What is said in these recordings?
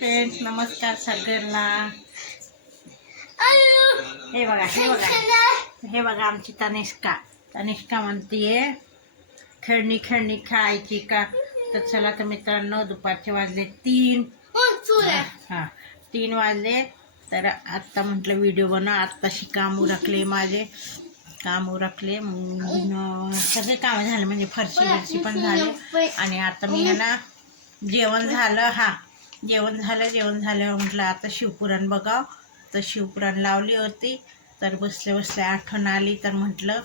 Friends नमस्कार सगळ्यांना. हे बघा हे बघा. हे बघा आमची तनिष्का. तनिष्का म्हणतीये खेळणी खेळणी खायची का? तर चला तर मित्रांनो दुपारचे वाजले तीन. हा तीन वाजले. तर आत्ता म्हटलं व्हिडिओ बनव. आत्ताशी काम उरकले माझे. काम उरकले. मग सगळे कामं झाले म्हणजे फरशी बिरशी पण झाले. आणि आता मी ना जेवण झालं. हा जेवण झालं जेवण झालं म्हटलं आता शिवपुराण बघाव. तर शिवपुराण लावली होती. तर बसले बसले आठवण आली तर म्हटलं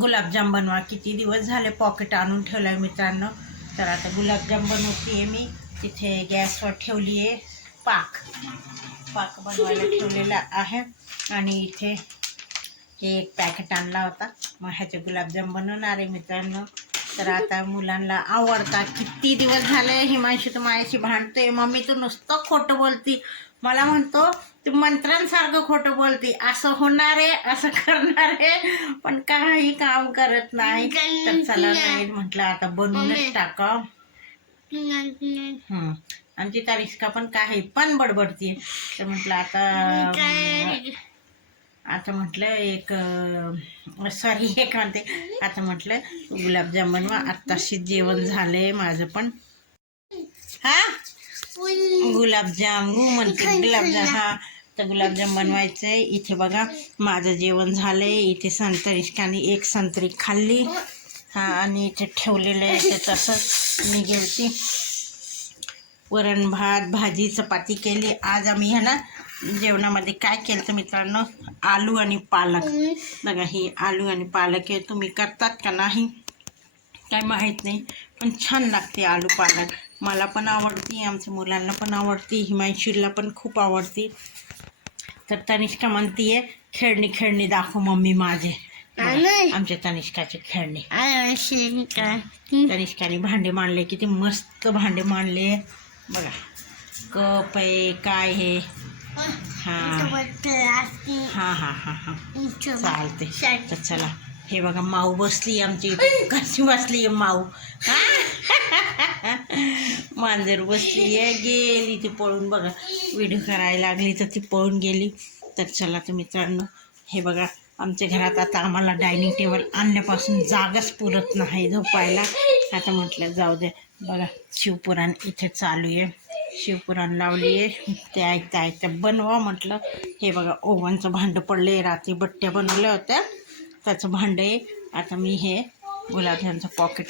गुलाबजाम बनवा. किती दिवस झाले पॉकेट आणून ठेवलं आहे मित्रांनो. तर आता गुलाबजाम बनवते आहे मी. तिथे गॅसवर ठेवली आहे पाक. पाक बनवायला ठेवलेला आहे. आणि इथे हे एक पॅकेट आणला होता. मग ह्याचे गुलाबजाम बनवणार आहे मित्रांनो. तर आता मुलांना आवडतात किती दिवस झाले हिमांशी तर माझ्याशी भांडतोय. मम्मी तू नुसतं खोटं बोलती. मला म्हणतो तू मंत्रांसारखं खोटं बोलती. असं होणार आहे असं करणार आहे पण काही काम करत नाही. तर चला नाही म्हटलं आता बनवूनच टाकाव हम्म. आमची तारिष्का पण काही पण बडबडतीये. तर म्हटलं आता आता म्हटलं एक सॉरी एक म्हणते. आता म्हटलं गुलाबजामुन मग आत्ताशी जेवण झालंय माझं पण. हा? गुलाबजाम म्हणते गुलाबजाम हा. तर गुलाबजाम बनवायचंय इथे बघा माझं जेवण झालंय. इथे संतरिष्काने एक संत्री खाल्ली. हा आणि इथे ठेवलेलं आहे ते तसंच मी गेलती वरण भात भाजी चपाती केली. आज आम्ही ह्या ना जेवणामध्ये काय केलं तर मित्रांनो? आलू आणि पालक. बघा ही आलू आणि पालक आहे तुम्ही करतात का नाही? काय माहीत नाही पण छान लागते आलू पालक. मला पण आवडती आमच्या मुलांना पण आवडती हिमांशीला पण खूप आवडती. तर तनिष्का म्हणतीये खेळणी खेळणी दाखव मम्मी माझे. आमच्या तनिष्काचे खेळणे. तनिष्काने भांडे मांडले किती मस्त भांडे मांडले. बघा कप आहे काय हे हा. हा हा हा हा. चालते. तर चला. हे बघा माऊ बसली आमची कशी बसली आहे माऊ? मांजर बसली आहे. गेली ती पळून बघा. व्हिडिओ करायला लागली तर ती पळून गेली. तर चला तर मित्रांनो हे बघा आमच्या घरात आता आम्हाला डायनिंग टेबल आणल्यापासून जागाच पुरत नाही झोपायला. आता म्हटलं जाऊ दे बघा शिवपुराण इथे चालू आहे. शिवपुराण लावली आहे. ते ऐकता ऐकता बनवा म्हटलं. हे बघा ओव्हनचं भांडं पडलं आहे रात्री बट्ट्या बनवल्या होत्या. त्याचं भांडं आहे. आता मी हे गुलाबजामचं पॉकेट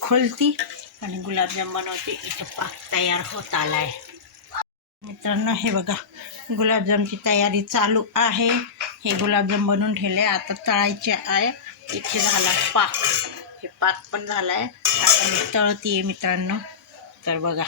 खोलती आणि गुलाबजाम बनवते. इथं पाक तयार होत आला आहे मित्रांनो हे बघा गुलाबजामची तयारी चालू आहे. हे गुलाबजाम बनवून ठेवले आता तळायचे आहे. इथे झाला पाक. हे पाक पण झाला आहे आता मी तळती आहे मित्रांनो. तर बघा